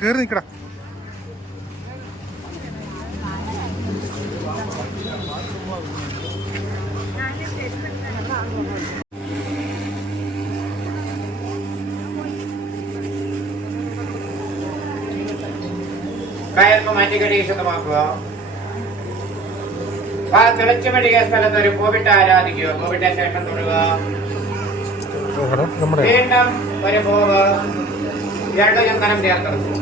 കയറി നിൽക്കടാ. കയർപ്പ് മാറ്റിക്കെട്ടി ശുദ്ധമാക്കുക. തിളച്ചു മെഴുകിയ സ്ഥലത്ത് ഒരു പൂവിട്ട് ആരാധിക്കുക. പൂവിട്ട ശേഷം തൊടുക. വീണ്ടും ഒരു പൂവ് ചന്ദനം ചേർത്തെടുക്കുക.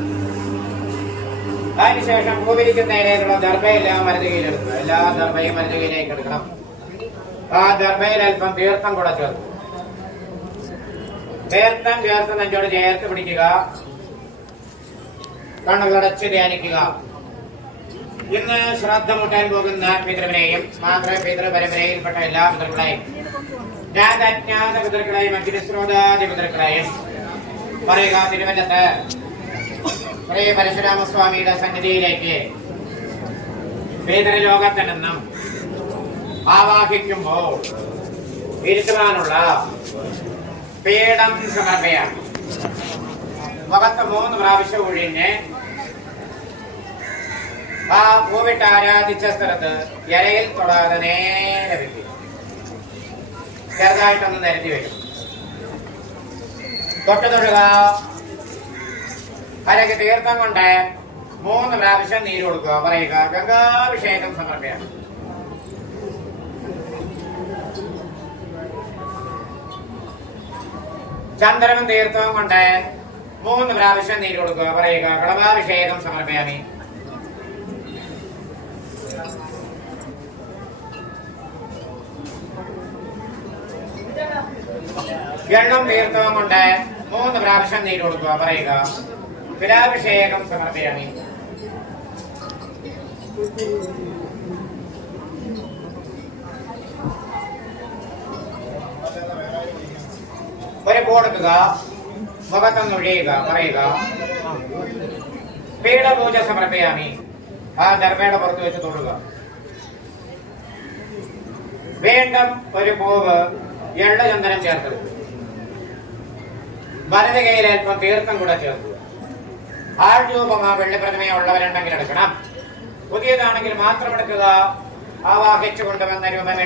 അതിനുശേഷം പൂവിരിക്കുന്ന നേരെയുള്ള ദർഭയെല്ലാം മരുതുകയിലെടുക്കുക. എല്ലാ ദർഭയും മരുതുകയിലേക്ക് എടുക്കണം. ആ ദർഭയിൽ അല്പം തീർത്ഥം കൂടെ ചേർക്കും. തീർത്ഥം ചേർത്ത് നെഞ്ചോട് ചേർത്ത് പിടിക്കുക. കണ്ണുകളടച്ച് ധ്യാനിക്കുക. ഇന്ന് ശ്രാദ്ധ മുട്ടാൻ പോകുന്ന പിതൃവിനെയും മാതൃ പിതൃപരമ്പരയിൽപ്പെട്ട എല്ലാ പിതൃക്കളെയും ജ്ഞാത പിതൃക്കളെയും അഗ്നിശ്രോതാദി പിതൃക്കളെയും പറയുക. തിരുവല്ലത്ത് ശ്രീ പരശുരാമസ്വാമിയുടെ സന്നിധിയിലേക്ക് പിതൃലോകത്തിൽ നിന്നും ആവാഹിക്കുമ്പോൾ ഇരുത്തുവാനുള്ള പീഠം സമർപ്പയാണ്. മുഖത്ത് 3 പ്രാവശ്യം ഒഴിഞ്ഞ് ആ പൂവിട്ട് ആരാധിച്ച സ്ഥലത്ത് ഇലയിൽ തൊടാതെ നേരെ വെക്കും. ചെറുതായിട്ടൊന്ന് നിരത്തി വരും. തൊട്ട് തൊടുക. അരക്ക് തീർത്ഥം കൊണ്ട് 3 പ്രാവശ്യം നീര് കൊടുക്കുക. പറയുക ഗംഗാഭിഷേകം സമർപ്പയാണ്. ചന്ദ്രനും തീർത്ഥവും കൊണ്ട് 3 പ്രാവശ്യം നീര് കൊടുക്കുക. പറയുക കളഭാഭിഷേകം സമർപ്പയാമി. എണ്ണും തീർത്ഥവും കൊണ്ട് 3 പ്രാവശ്യം നീര് കൊടുക്കുക. പറയുക തിലാഭിഷേകം സമർപ്പയാമി. ഒരു കൊടുക്കുക. മുഖത്തൊന്നൊഴിയുക. പറയുക പീഠപൂജ സമർപ്പയാമി. ആ ദർഭയുടെ പുറത്ത് വെച്ച് തൊടുക. വീണ്ടും ഒരു പൂവ് ചന്ദനം ചേർത്തത്. വലത് കൈയിൽ അല്പം തീർത്ഥം കൂടെ ചേർക്കുക. ആൾരൂപമാ വെള്ളിപ്രതിമ ഉള്ളവരുണ്ടെങ്കിൽ എടുക്കണം. പുതിയതാണെങ്കിൽ മാത്രം എടുക്കുക. ആവാഹിച്ചു കൊണ്ടുവന്ന രൂപം